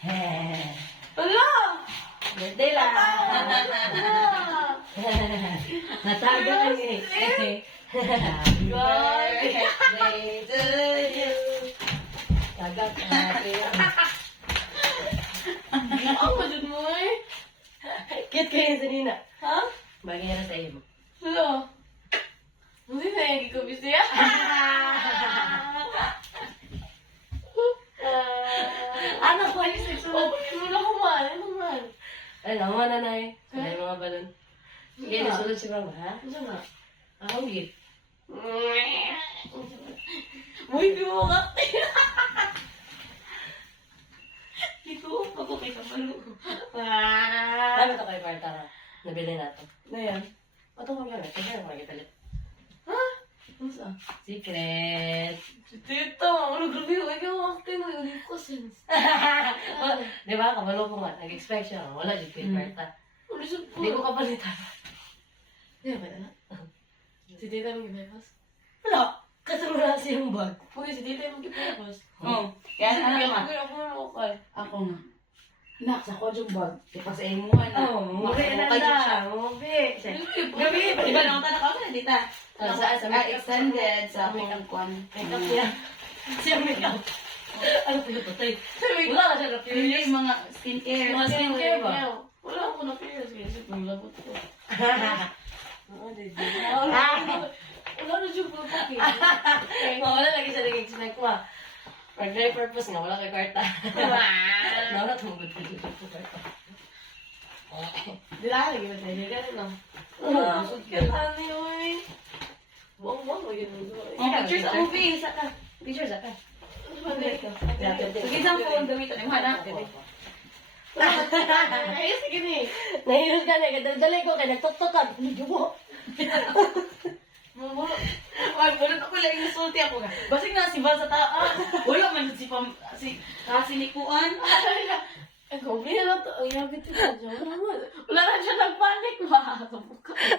Ala! Birthday lang. Nataga ka eh. Happy birthday to you. Tagat natin. Ang madud mo eh. Cute kayo sa Nina. Ha? Bagay na sa iyo. Ala. Hindi na yung gikabis niya. Ano ko yung Oh, wala ko man. Ano man? Ay, naman na na eh. Sanay mga balon. Sige, Ano? nasulod si mama, ha? Ano nga? Akong gift. Uy, di mo makakti. Ito, ako kay kapalo. Dami ito kay Marta ka. Nabili natin. Na yan? O, ito mo gamit. Ito yung magipalit. Ha? Ano sa? Secret. Tito, ano grabe yun? Ikaw makakti na yun. Yung cousins. Di ba? Kabalo ko nga. Nag-expect siya. Wala dito kay Marta. Ano siya po? Hindi ko kapalitan. Di ba na? Si Tita mo gipapos? Wala. Kasama na siyang bag. Uy, si Tita mo gipapos? Oh, kaya ano nga? Ako mo mo kay. Ako nga. Nak, sa ko yung bag. Di pa sa imuhan na. Oo, muli na lang. Muli. Gabi, di ba naman tanong ako na, dita? Saan? Sa makeup? Extended sa akong kwan. Makeup niya. Siya makeup. Ano po yung patay? Wala ka siya na Yung mga skincare. Mga skincare ba? Wala ako na period kasi paglagot ko. Wala na siya po paki. Wala lagi siya nag-expect mo. For dry purpose nga, wala kay Karta. Wala tumugot ko dito po Karta. Di lang lagi ba tayo? Ganun lang. Ano yun? Buong-buong mo yun. Pictures sa movie. Pictures ka. Sige, isang phone gamitin. Yung hanap. Ay, sige ni. Nahilot ka na, kadaldali ko, kaya nagtutukan. Hindi mo. Mama. Ay, bulot ako lang insulti ako nga. Basig na si Val sa taas. Wala man si kasinikuan. Ay, kung na to. Ay, nabit ko. Wala na siya nagpanik ba?